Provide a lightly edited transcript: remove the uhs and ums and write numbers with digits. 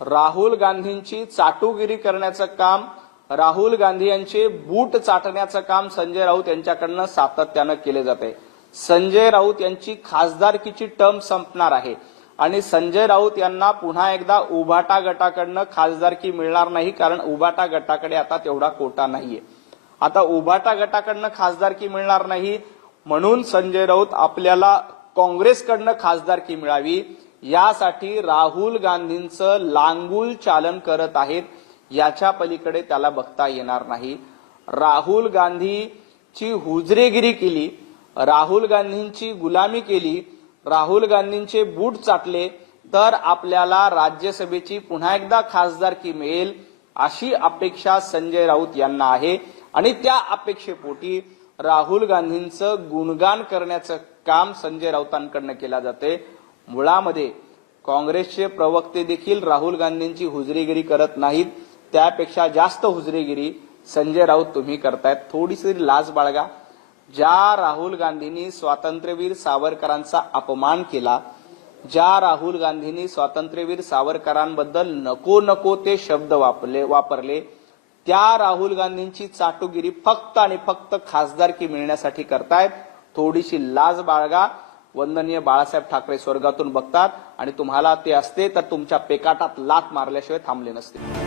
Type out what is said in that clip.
राहुल गांधींची चाटुगिरी करण्याचं काम, राहुल गांधी यांचे बूट चाटण्याचं काम संजय राऊत यांच्याकडनं सातत्यानं केले जाते। संजय राऊत यांची खासदारकीची टर्म संपणार आहे आणि संजय राऊत यांना पुन्हा एकदा उभाटा गटाकडनं खासदारकी मिळणार नाही, कारण उभाटा गटाकडे आता तेवढा कोटा नाहीये। आता उभाटा गटाकडनं खासदारकी मिळणार नाही म्हणून संजय राऊत आपल्याला काँग्रेसकडनं खासदारकी मिळावी यासाठी राहुल गांधींचं लांगुल चालन करत आहेत। याच्या पलीकडे त्याला बघता येणार नाही। राहुल गांधीची हुजरेगिरी केली, राहुल गांधींची गुलामी केली, राहुल गांधींचे बूट चाटले तर आपल्याला राज्यसभेची पुन्हा एकदा खासदारकी मिळेल अशी अपेक्षा संजय राऊत यांना आहे आणि त्या अपेक्षेपोटी राहुल गांधींचं गुणगान करण्याचं काम संजय राऊतांकडनं केलं जाते। मुळामध्ये काँग्रेसचे प्रवक्ते देखील राहुल गांधींची हुजरेगिरी करत नाहीत, त्यापेक्षा जास्त हुजरेगिरी संजय राऊत तुम्ही करतायत। थोडीशी लाज बाळगा। ज्या राहुल गांधींनी स्वातंत्र्यवीर सावरकरांचा अपमान केला, ज्या राहुल गांधींनी स्वातंत्र्यवीर सावरकरांबद्दल नको नको ते शब्द वापरले त्या राहुल गांधींची चाटुगिरी फक्त आणि फक्त खासदारकी मिळण्यासाठी करतायत। थोडीशी लाज बाळगा। वंदनीय बाळासाहेब ठाकरे स्वर्गातून बघतात आणि तुम्हाला ते असते तर तुमच्या पेकाटात लात मारल्याशिवाय थांबले नसते।